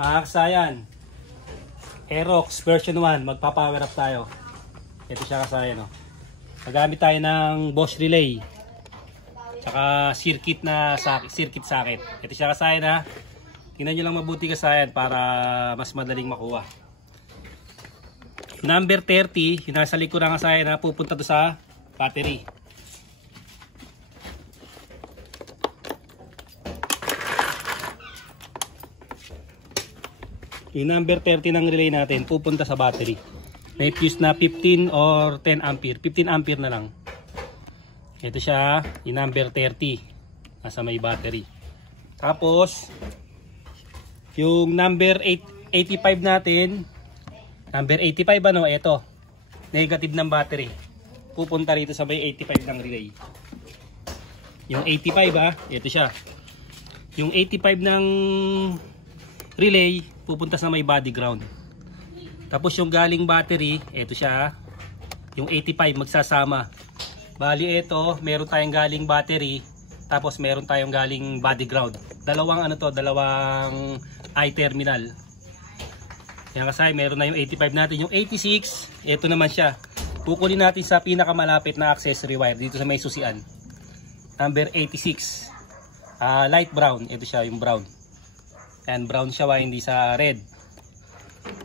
Mga kasayan, Aerox version 1, magpa-power up tayo. Ito siya kasayan, no? Magamit tayo ng Bosch relay. Tsaka circuit socket. Ito siya kasayan, ha. Tingnan nyo lang mabuti kasayan para mas madaling makuha. Number 30, yung nasa likod ng kasayan, ha, pupunta to sa battery. Yung number 30 ng relay natin pupunta sa battery. May fuse na 15 or 10 ampere. 15 ampere na lang. Ito siya, yung number 30. Nasa may battery. Tapos, yung number 85 natin, number 85 ano, ito. Negative ng battery. Pupunta rito sa may 85 ng relay. Yung 85 ito siya. Yung 85 ng relay, pupunta sa may body ground. Tapos yung galing battery, ito siya. Yung 85 magsasama. Bali ito, meron tayong galing battery, tapos meron tayong galing body ground. Dalawang dalawang I-terminal. Yan kasi meron na yung 85 natin. Yung 86, ito naman siya. Kukunin natin sa pinakamalapit na accessory wire dito sa may susian. Number 86. Light brown, ito siya yung brown. And brown siya, hindi sa red.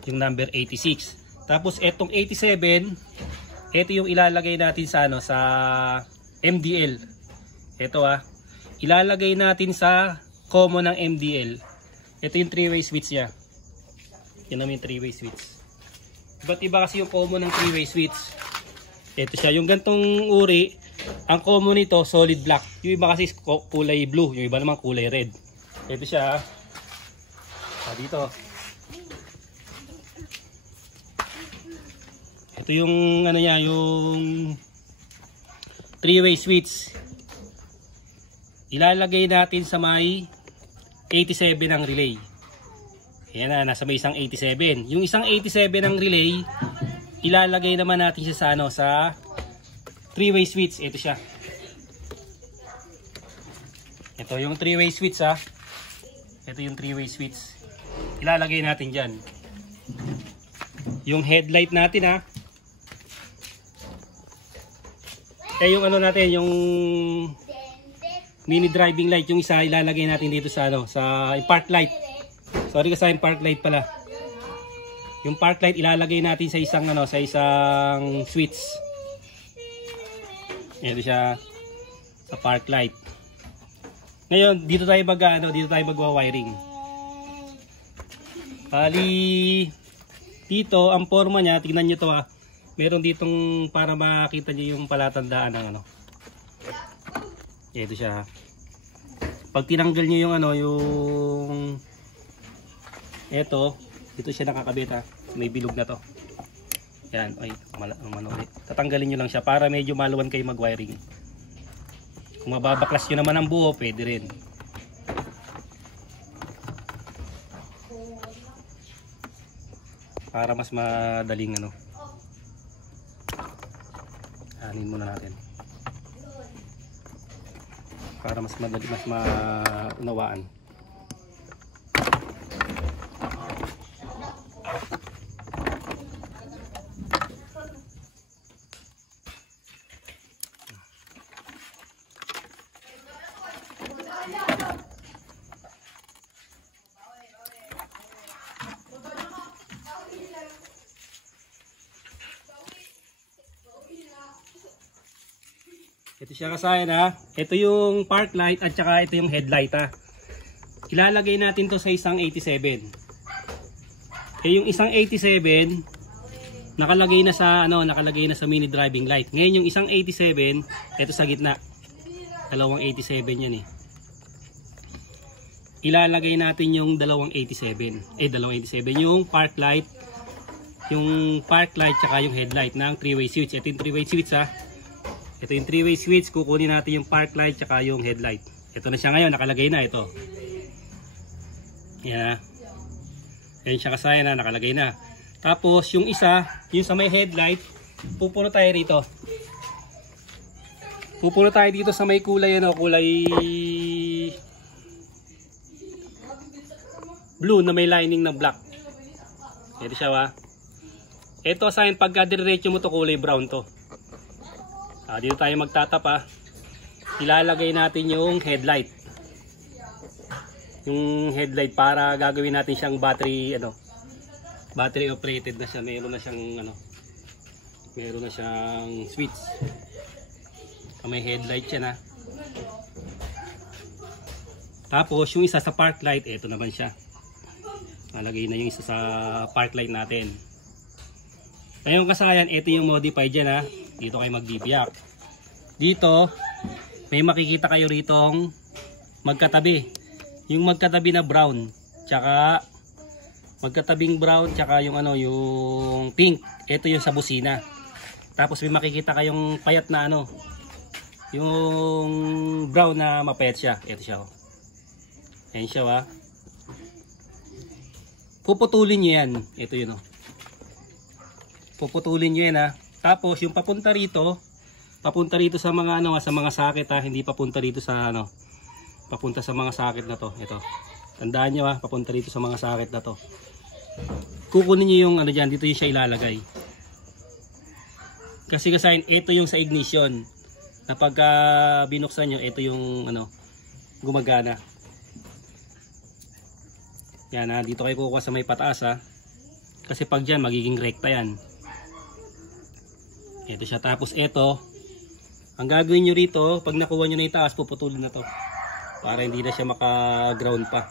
Yung number 86. Tapos etong 87, ito yung ilalagay natin sa sa MDL. Ito ilalagay natin sa common ng MDL. Ito yung 3-way switch niya. Yan naman yung 3-way switch. Iba't iba kasi yung common ng 3-way switch. Ito siya, yung gantong uri, ang common nito solid black. Yung iba kasi kulay blue, yung iba naman kulay red. Ito siya. Dito. Ito yung niya, yung 3-way switch. Ilalagay natin sa may 87 ng relay. Ayan na, nasa may isang 87. Yung isang 87 ng relay, ilalagay naman natin siya sa sa 3-way switch. Ito siya. Ito yung 3-way switch Ito yung 3-way switch. Ilalagay natin dyan. Yung headlight natin yung natin, yung mini driving light, yung isa ilalagay natin dito sa sa park light. Sorry kasi yung park light pala. Yung park light ilalagay natin sa isang sa isang switch. Ito siya sa park light. Ngayon, dito tayo magwa-wiring. Bali, dito ang forma niya, tingnan niyo to meron ditong para makita niyo yung palatandaan ng Ito siya. Pag tinanggal niyo yung yung dito siya nakakabit may bilog na to. Yan, tatanggalin niyo lang siya para medyo maluwan kayo mag-wiring. Kung mababaklas niyo naman ang buo, pwede rin. Para mas madaling anin muna natin. Para mas madali, mas maunawaan. Ito siya kasayan Ito yung park light at saka ito yung headlight Ilalagay natin to sa isang 87. Yung isang 87 nakalagay na sa mini driving light. Ngayon yung isang 87, ito sa gitna. Dalawang 87 yan Ilalagay natin yung dalawang 87. Dalawang 87 yung park light saka yung headlight ng 3-way switch. Ito yung 3-way switch Ito yung 3-way switch, kukunin natin yung park light tsaka yung headlight. Ito na siya ngayon, nakalagay na ito. Yan Yan siya kasayan nakalagay na. Tapos yung isa, yung sa may headlight, pupuno tayo rito. Pupuno tayo dito sa may kulay kulay blue na may lining ng black. Ito siya ha. Ito sa akin, pagka diretso mo to kulay brown to. Dito tayo magtatap ha. Ilalagay natin yung headlight. Yung headlight para gagawin natin siyang battery battery operated na siya. Meron na siyang switch. May headlight siya na. Tapos yung isa sa park light, ito naman siya. Nalagay na yung isa sa park light natin. Ngayong kasayan, ito yung modified dyan ha. Dito kayo magbibiyak. Dito, may makikita kayo ritong magkatabi. Yung magkatabi na brown, tsaka magkatabing brown, tsaka yung yung pink. Ito yung sa busina. Tapos may makikita kayong payat na yung brown na mapayat siya. Ito siya oh. Ayan siya ha. Puputulin nyo yan. Ito yun oh. Puputulin nyo yan ha. Tapos yung papunta rito sa mga sa mga socket ha. Hindi papunta rito sa papunta sa mga socket na to. Ito. Tandaan nyo ha, papunta rito sa mga socket na to. Kukunin nyo yung dyan, dito yung siya ilalagay. Kasi ito yung sa ignition. Na pagka binuksan nyo, ito yung gumagana. Yan ha, dito kayo kukuha sa may pataas ha. Kasi pag dyan, magiging rekta yan. Ito siya, tapos ito, ang gagawin nyo rito, pag nakuha nyo na yung taas, puputulin na to. Para hindi na siya maka-ground pa.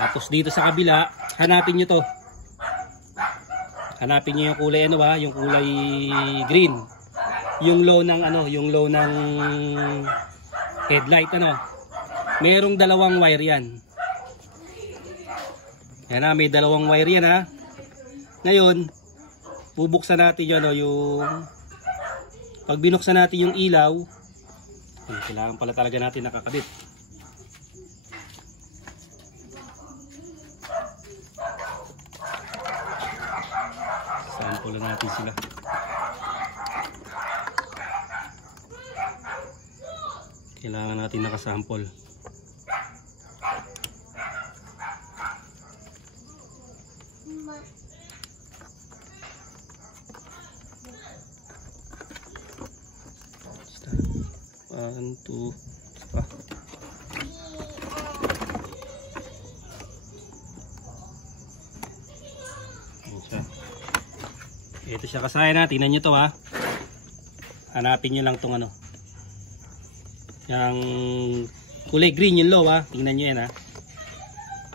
Tapos dito sa kabila, hanapin nyo to. Hanapin nyo yung kulay yung kulay green. Yung low ng headlight merong dalawang wire yan. Yan ha, may dalawang wire yan ha. Ngayon, bubuksan natin yun yung pag binuksan natin yung ilaw, kailangan pala talaga natin nakakabit. Sample lang natin sila. Kailangan natin nakasample. One, two, pa. Ito siya kasaya na. Tingnan nyo to ha. Hanapin nyo lang tong yung kulay green yung low ha. Tingnan nyo yan ha.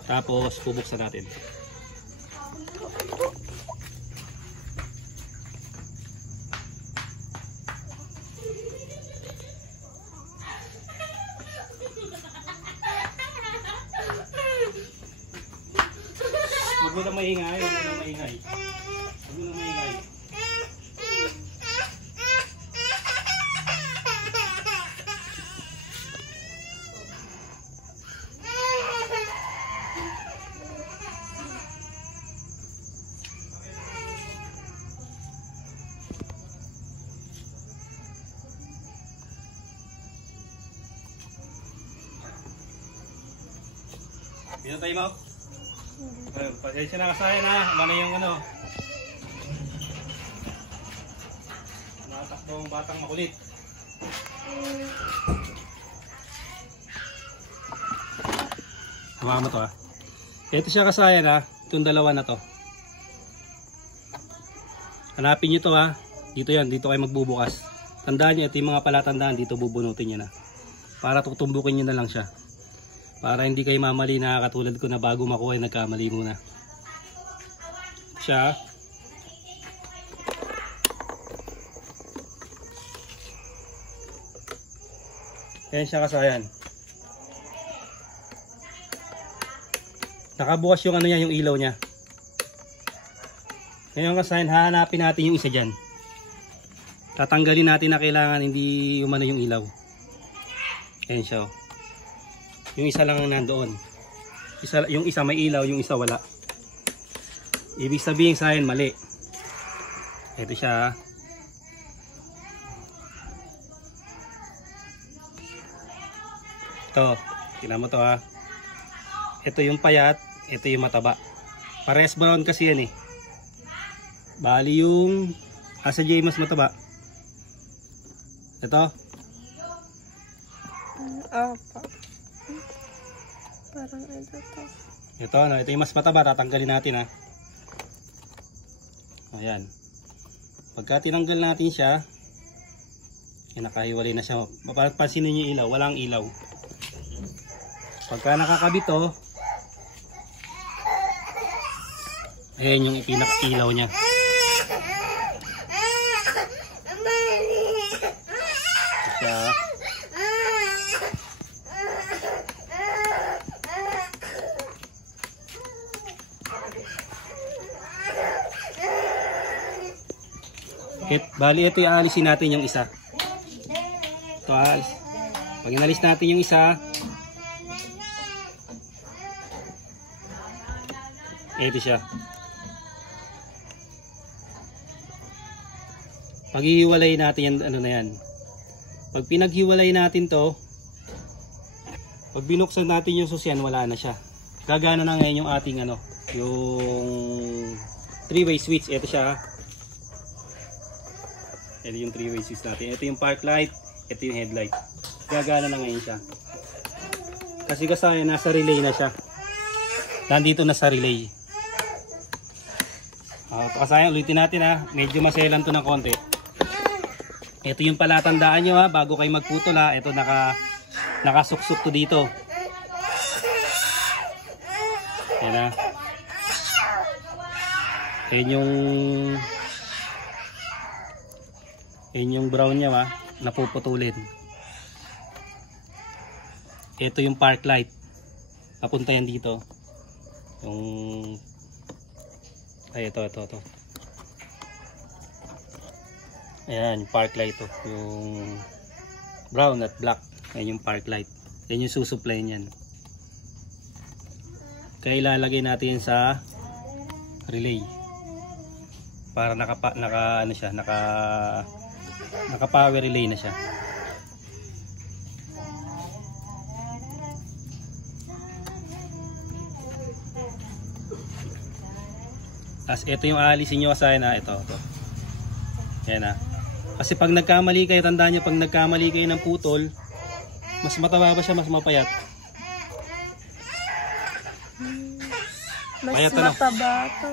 Tapos bubuksan natin. Huwag mo na maingay. Huwag mo na maingay. Huwag mo na maingay. Pinatay mo? Pasensya na kasaya na. Ano yung natakbong batang makulit. Hawakan mo to ha. Ito siya kasaya na. Itong dalawa na to. Hanapin nyo to ha. Dito yan. Dito kayo magbubukas. Tandaan nyo. Ito yung mga palatandaan. Dito bubunutin nyo na. Para tutumbukin nyo na lang siya. Para hindi kayo mamali na katulad ko na bago makuha ay nagkamali muna. Siya. Ayan siya kasayan. Nakabukas yung yung ilaw niya. Ngayon kasayan, hahanapin natin yung isa dyan. Tatanggalin natin na kailangan hindi yung ilaw. Ayan siya oh. Yung isa lang nandoon. Yung isa may ilaw, yung isa wala. Ibig sabihin sa akin mali. Ito siya. Ito. Tingnan mo to ha. Ito yung payat. ito yung mataba. Pares brown kasi yan eh. Bali yung Asa J mas mataba. Ito. Apa. Parang ito to. Ito, no? Ito yung mas mataba. Tatanggalin natin ha. Ayan. Pagka tinanggal natin siya, nakahiwalay na siya. Pansinin niyo yung ilaw. Walang ilaw. Pagka nakakabit to, ayan yung ipinaka-ilaw niya. Siya. Bali ito i-alisin natin yung isa. Ito alis. Pag inalis natin yung isa, ito siya. Paghihiwalay natin yan, ano na yan. Pag pinaghiwalay natin to, pag binuksan natin yung susyan, wala na siya. Gagana na ngayon yung ating ano, yung 3-way switch. Ito siya. Ito yung 3-way switch natin. Ito yung park light, ito yung headlight. Gagana na ngayon siya. Kasi nasa relay na siya. Nandito na sa relay. Kasayang ulitin natin ha. Medyo maselan to ng konti. Ito yung palatandaan nyo ha. Bago kayo magputol ha. Ito nakasuksok to dito. Yan ha. Yan yung brown nya ha. Napuputulin. Ito yung park light. Papunta yan dito. Ay, ito. Ayan, yung park light to. Yung brown at black. Ayan yung park light. Yan yung susupply niyan. Kaya ilalagay natin sa relay. Para naka power relay na siya. As ito yung aalisin nyo asahin na ito. Yan ha. Kasi pag nagkamali kayo, tandaan nyo, pag nagkamali kayo ng putol, mas mataba ba siya, mas mapayat? Mas payat, mataba to.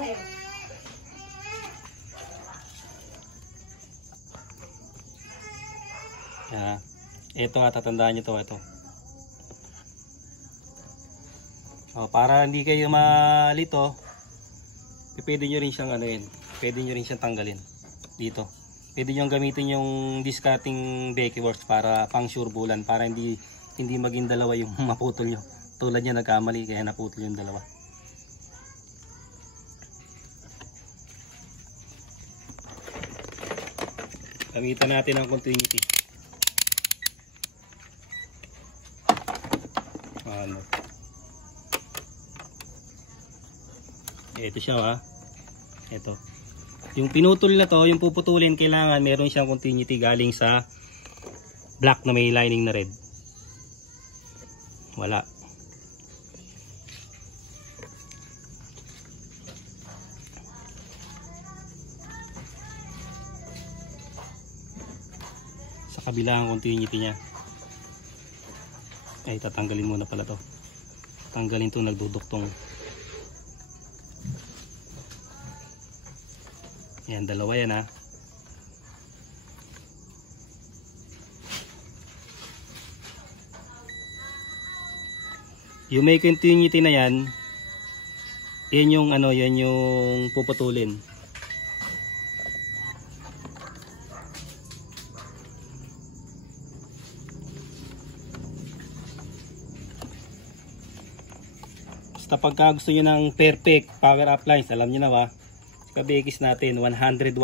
Yan. Ito ha, tatandaan nyo to. Ito. Para hindi kayo malito, pwede nyo rin siyang pwede nyo rin siyang tanggalin dito. Pwede nyo gamitin yung discarding Becky works para pang sure bulan, para hindi maging dalawa yung maputol nyo. Tulad niya nagkamali kaya naputol yung dalawa. Gamitan natin ang continuity. Ito siya ha. Ito. Yung pinutol na to, yung puputulin, kailangan meron siyang continuity galing sa black na may lining na red. Wala. Sa kabila ang continuity niya. Ay, tatanggalin muna pala to. Tanggalin to, nagduduktong. Yan, dalawa yan ha. Yung may continuity na yan, yan yung yan yung puputulin. Basta pagka gusto nyo ng perfect power appliance, alam nyo na ba? Kabekis natin 101%.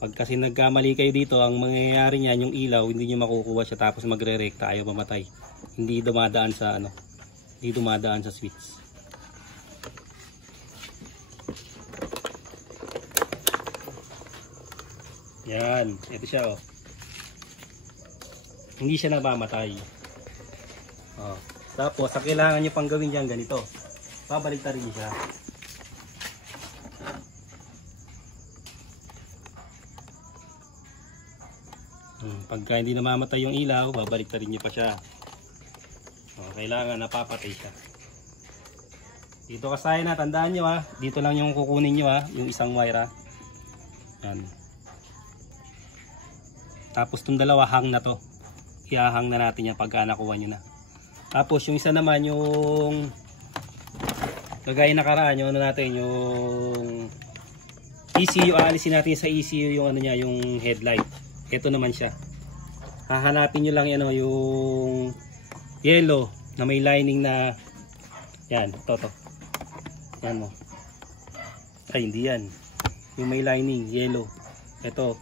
Pag kasi nagkamali kayo dito, ang mangyayari niyan yung ilaw, hindi niyo makukuha siya tapos magre-rekta, ayaw mamatay. Hindi dumadaan sa hindi dumadaan sa switch. Yan, ito siya oh. Hindi siya namamatay. Tapos, ang kailangan nyo pang gawin dyan, ganito. Babalik ta rin siya. Pagka hindi namamatay yung ilaw, babalik ta rin nyo pa siya. Kailangan napapatay siya. Dito kasaya na, tandaan nyo ha. Dito lang yung kukunin nyo ha, yung isang wire ha. Yan. Tapos itong dalawa, hang na to. Ihahang na natin yan pagka nakuha nyo na. Tapos yung isa naman, yung kagaya nakaraan, yung ano natin, yung ECU, aalisin natin sa ECU yung ano niya, yung headlight. Ito naman siya. Hahanapin nyo lang ano, yung yellow na may lining na yan, to. Yan mo. Ay, hindi yan. Yung may lining, yellow. Ito.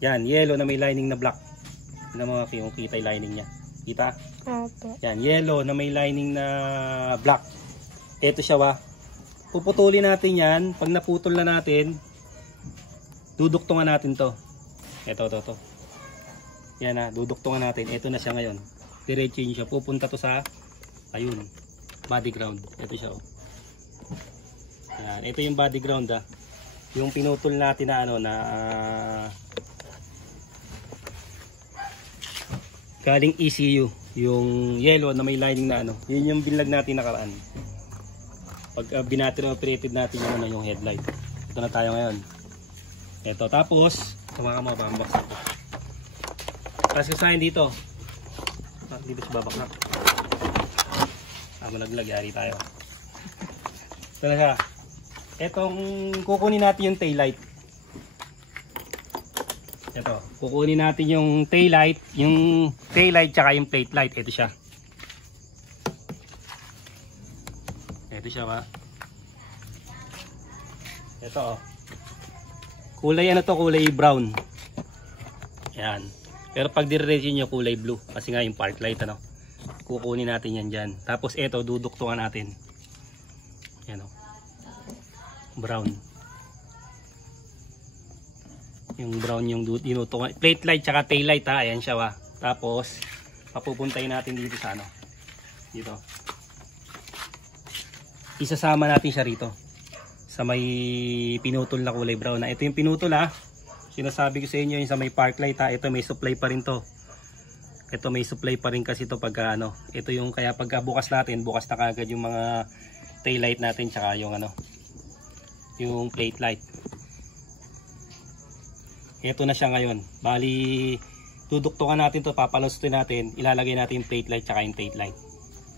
Yan, yellow na may lining na black. Yan mga kung kita yung lining niya. Kita? Opo. Yan, yellow na may lining na black. Ito siya wa. Puputulin natin yan. Pag naputol na natin, duduktungan natin to. Ito, to. Yan na, duduktungan natin. Ito na siya ngayon. Diretso yun siya. Pupunta to sa, ayun, body ground. Ito siya, oh. Yan, ito yung body ground, ah. Yung pinutol natin na, ano, na, galing ECU. Yung yellow na may lining na, ano. Yun yung binlag natin nakaraan. Pag binattery operated natin yung, ano, yung headlight. Ito na tayo ngayon. Ito, tapos, tumaka mo, baksak ko. Tapos kasahin dito. Dito siya babaksak. Malaglag, yari tayo. Ito na siya. Itong kukunin natin yung taillight. Ito, kukunin natin yung taillight tsaka yung plate light. Ito siya. Ito siya ba? Ito, oh. Kulay ano to, kulay brown. Yan. Pero pag diretso nyo, kulay blue. Kasi nga yung park light, ano. Kukunin natin yan dyan. Tapos ito, duduktungan natin. Yan, o. Brown. Yung brown yung dinutungan. Plate light tsaka tail light, ha. Ayan siya, wa. Tapos, papupuntahin natin dito sa ano. Dito. Isasama natin siya rito. Sa may pinutol na kulay brown na. Ito yung pinutol, ha. Sinasabi ko sa inyo yung sa may park light, ha. Ito may supply pa rin to. Ito may supply pa rin kasi to pagka ano. Ito yung kaya pagka bukas natin, bukas na kagad yung mga tail light natin tsaka yung ano, yung plate light. Ito na siya ngayon. Bali duduktungan natin to, papalustuin natin, ilalagay natin yung plate light tsaka yung tail light.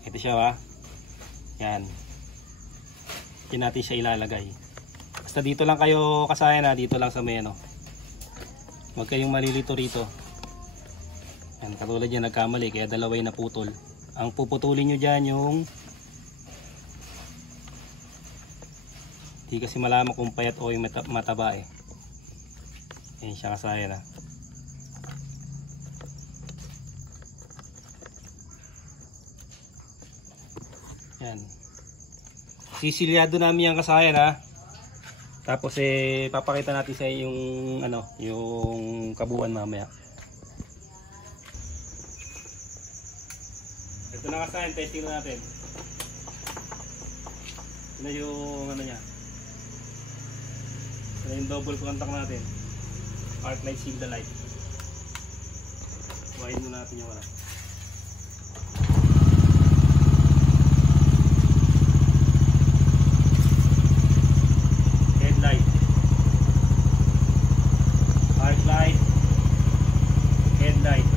Ito siya, ha. Yan. Diyan natin siya ilalagay. Basta dito lang kayo kasaya na, dito lang sa may ano. Huwag kayong malilito rito. Yan, katulad yan, nagkamali, kaya dalawa yung naputol. Ang puputulin nyo dyan yung di kasi malaman kung payat o yung mataba eh. Yan siya kasaya na. Yan. Sisilyado namin yung kasaya na. Tapos papakita natin sa yung ano, yung kabuuan mamaya. Ito na kasaya, testing na natin. Ito na yung ano niya. Ito na yung double contact natin. Arc light, shield the light. Buhayin muna natin yung ano. Headlight,